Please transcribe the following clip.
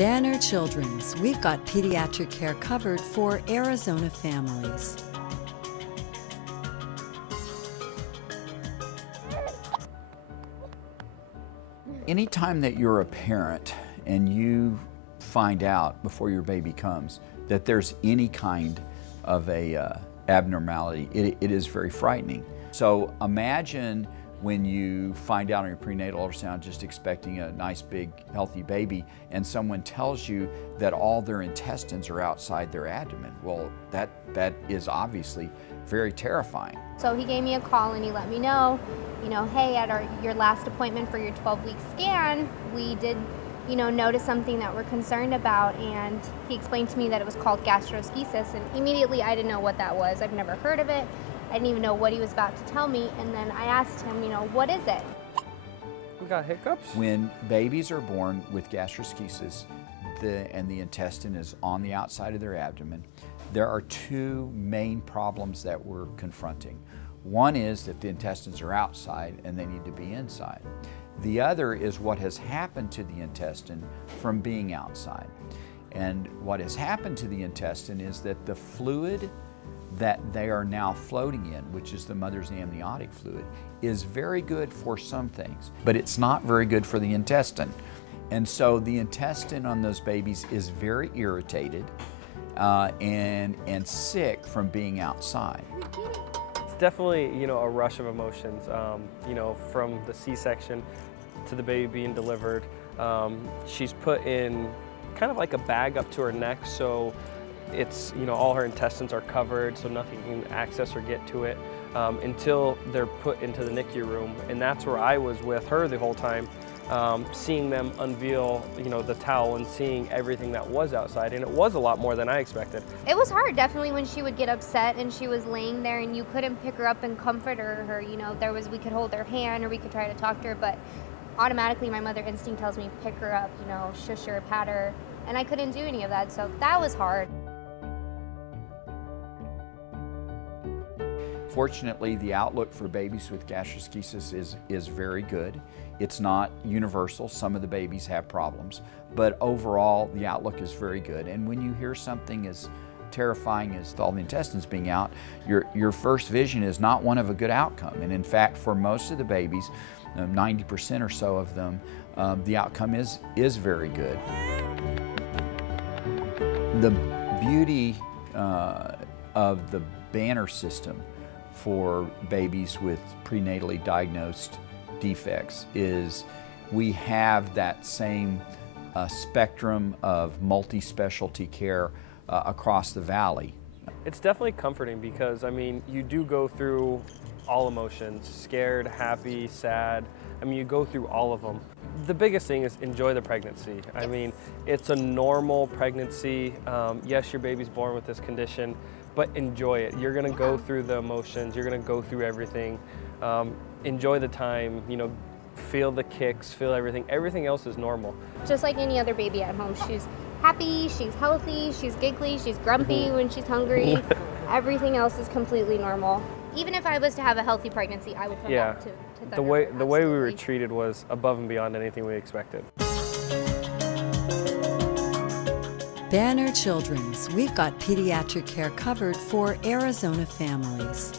Banner Children's, we've got pediatric care covered for Arizona families. Anytime that you're a parent and you find out before your baby comes that there's any kind of a abnormality, it is very frightening. So imagine when you find out on your prenatal ultrasound just expecting a nice big healthy baby and someone tells you that all their intestines are outside their abdomen. Well, that is obviously very terrifying. So he gave me a call and he let me know, hey, at your last appointment for your 12-week scan, we did, notice something that we're concerned about, and he explained to me that it was called gastroschisis, and immediately I didn't know what that was. I've never heard of it. I didn't even know what he was about to tell me, and then I asked him, what is it? We got hiccups? When babies are born with gastroschisis and the intestine is on the outside of their abdomen, there are two main problems that we're confronting. One is that the intestines are outside and they need to be inside. The other is what has happened to the intestine from being outside. And what has happened to the intestine is that the fluid that they are now floating in, which is the mother's amniotic fluid, is very good for some things, but it's not very good for the intestine. And so the intestine on those babies is very irritated and sick from being outside. It's definitely, a rush of emotions, from the C-section to the baby being delivered. She's put in kind of like a bag up to her neck, so it's, all her intestines are covered, so nothing can access or get to it until they're put into the NICU room. And that's where I was with her the whole time, seeing them unveil, the towel and seeing everything that was outside. And it was a lot more than I expected. It was hard, definitely, when she would get upset and she was laying there and you couldn't pick her up and comfort her. We could hold her hand or we could try to talk to her, but automatically my mother instinct tells me pick her up, shush her, pat her, and I couldn't do any of that, so that was hard. Fortunately, the outlook for babies with gastroschisis is very good. It's not universal. Some of the babies have problems, but overall the outlook is very good. And when you hear something as terrifying as all the intestines being out, your first vision is not one of a good outcome. And in fact, for most of the babies, 90% or so of them, the outcome is very good. The beauty of the Banner system for babies with prenatally diagnosed defects is we have that same spectrum of multi-specialty care across the valley. It's definitely comforting because, you do go through all emotions, scared, happy, sad. You go through all of them. The biggest thing is enjoy the pregnancy. It's a normal pregnancy. Yes, your baby's born with this condition, but enjoy it. You're gonna go through the emotions, you're gonna go through everything. Enjoy the time, feel the kicks, feel everything. Everything else is normal. Just like any other baby at home, she's happy, she's healthy, she's giggly, she's grumpy when she's hungry. Everything else is completely normal. Even if I was to have a healthy pregnancy, I would come back to Thunderbird. The way we were treated was above and beyond anything we expected. Banner Children's, we've got pediatric care covered for Arizona families.